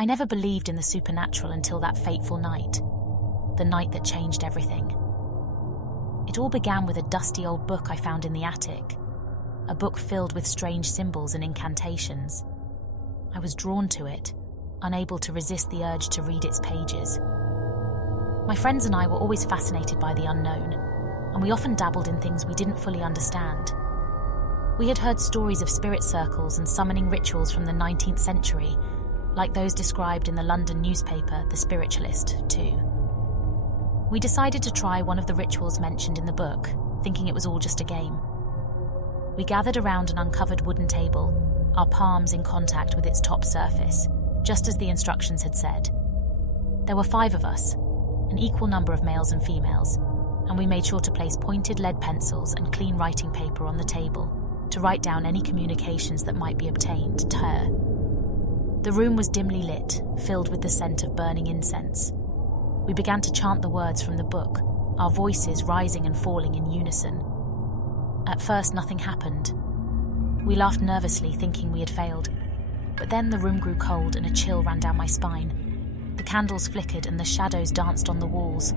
I never believed in the supernatural until that fateful night, the night that changed everything. It all began with a dusty old book I found in the attic, a book filled with strange symbols and incantations. I was drawn to it, unable to resist the urge to read its pages. My friends and I were always fascinated by the unknown, and we often dabbled in things we didn't fully understand. We had heard stories of spirit circles and summoning rituals from the 19th century, like those described in the London newspaper The Spiritualist, too. We decided to try one of the rituals mentioned in the book, thinking it was all just a game. We gathered around an uncovered wooden table, our palms in contact with its top surface, just as the instructions had said. There were 5 of us, an equal number of males and females, and we made sure to place pointed lead pencils and clean writing paper on the table to write down any communications that might be obtained to her. The room was dimly lit, filled with the scent of burning incense. We began to chant the words from the book, our voices rising and falling in unison. At first, nothing happened. We laughed nervously, thinking we had failed. But then the room grew cold and a chill ran down my spine. The candles flickered and the shadows danced on the walls.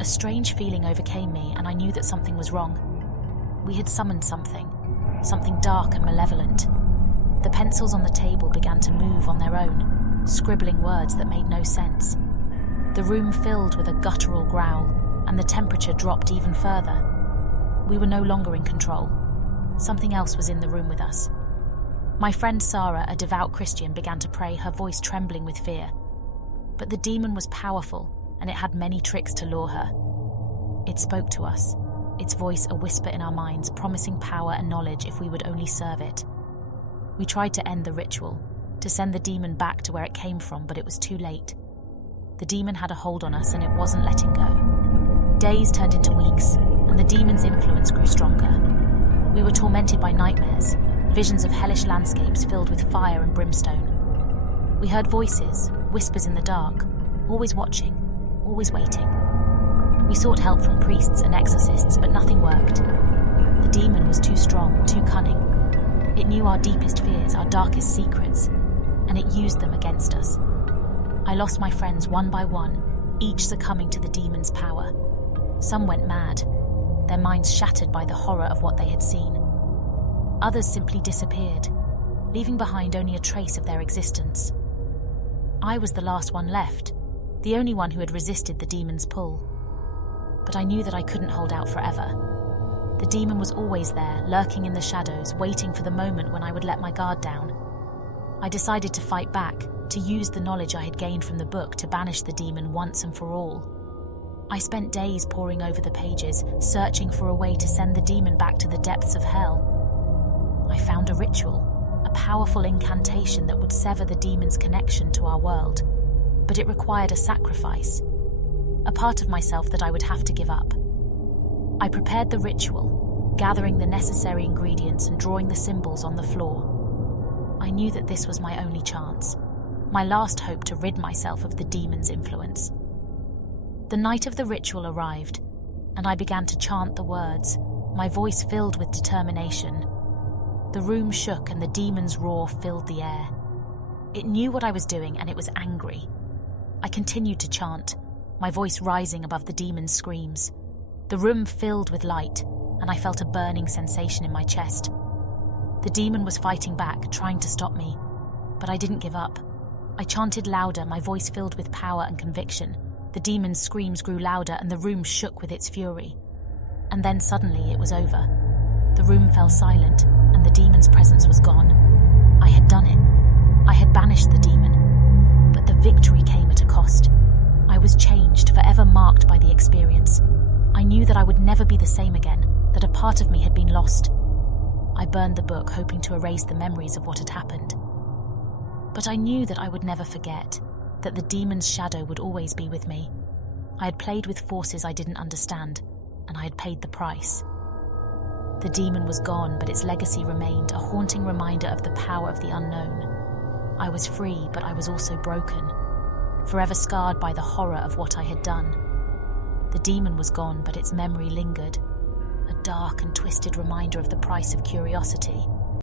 A strange feeling overcame me, and I knew that something was wrong. We had summoned something dark and malevolent. The pencils on the table began to move on their own, scribbling words that made no sense. The room filled with a guttural growl, and the temperature dropped even further. We were no longer in control. Something else was in the room with us. My friend Sarah, a devout Christian, began to pray, her voice trembling with fear. But the demon was powerful, and it had many tricks to lure her. It spoke to us, its voice a whisper in our minds, promising power and knowledge if we would only serve it. We tried to end the ritual, to send the demon back to where it came from, but it was too late. The demon had a hold on us, and it wasn't letting go. Days turned into weeks, and the demon's influence grew stronger. We were tormented by nightmares, visions of hellish landscapes filled with fire and brimstone. We heard voices, whispers in the dark, always watching, always waiting. We sought help from priests and exorcists, but nothing worked. The demon was too strong, too cunning. It knew our deepest fears, our darkest secrets, and it used them against us. I lost my friends one by one, each succumbing to the demon's power. Some went mad, their minds shattered by the horror of what they had seen. Others simply disappeared, leaving behind only a trace of their existence. I was the last one left, the only one who had resisted the demon's pull. But I knew that I couldn't hold out forever. The demon was always there, lurking in the shadows, waiting for the moment when I would let my guard down. I decided to fight back, to use the knowledge I had gained from the book to banish the demon once and for all. I spent days poring over the pages, searching for a way to send the demon back to the depths of hell. I found a ritual, a powerful incantation that would sever the demon's connection to our world. But it required a sacrifice, a part of myself that I would have to give up. I prepared the ritual, gathering the necessary ingredients and drawing the symbols on the floor. I knew that this was my only chance, my last hope to rid myself of the demon's influence. The night of the ritual arrived, and I began to chant the words, my voice filled with determination. The room shook and the demon's roar filled the air. It knew what I was doing, and it was angry. I continued to chant, my voice rising above the demon's screams. The room filled with light, and I felt a burning sensation in my chest. The demon was fighting back, trying to stop me, but I didn't give up. I chanted louder, my voice filled with power and conviction. The demon's screams grew louder, and the room shook with its fury. And then suddenly it was over. The room fell silent, and the demon's presence was gone. I had done it. I had banished the demon. But the victory came at a cost. I was changed, forever marked by the experience. I knew that I would never be the same again, that a part of me had been lost. I burned the book, hoping to erase the memories of what had happened. But I knew that I would never forget, that the demon's shadow would always be with me. I had played with forces I didn't understand, and I had paid the price. The demon was gone, but its legacy remained, a haunting reminder of the power of the unknown. I was free, but I was also broken, forever scarred by the horror of what I had done. The demon was gone, but its memory lingered, a dark and twisted reminder of the price of curiosity.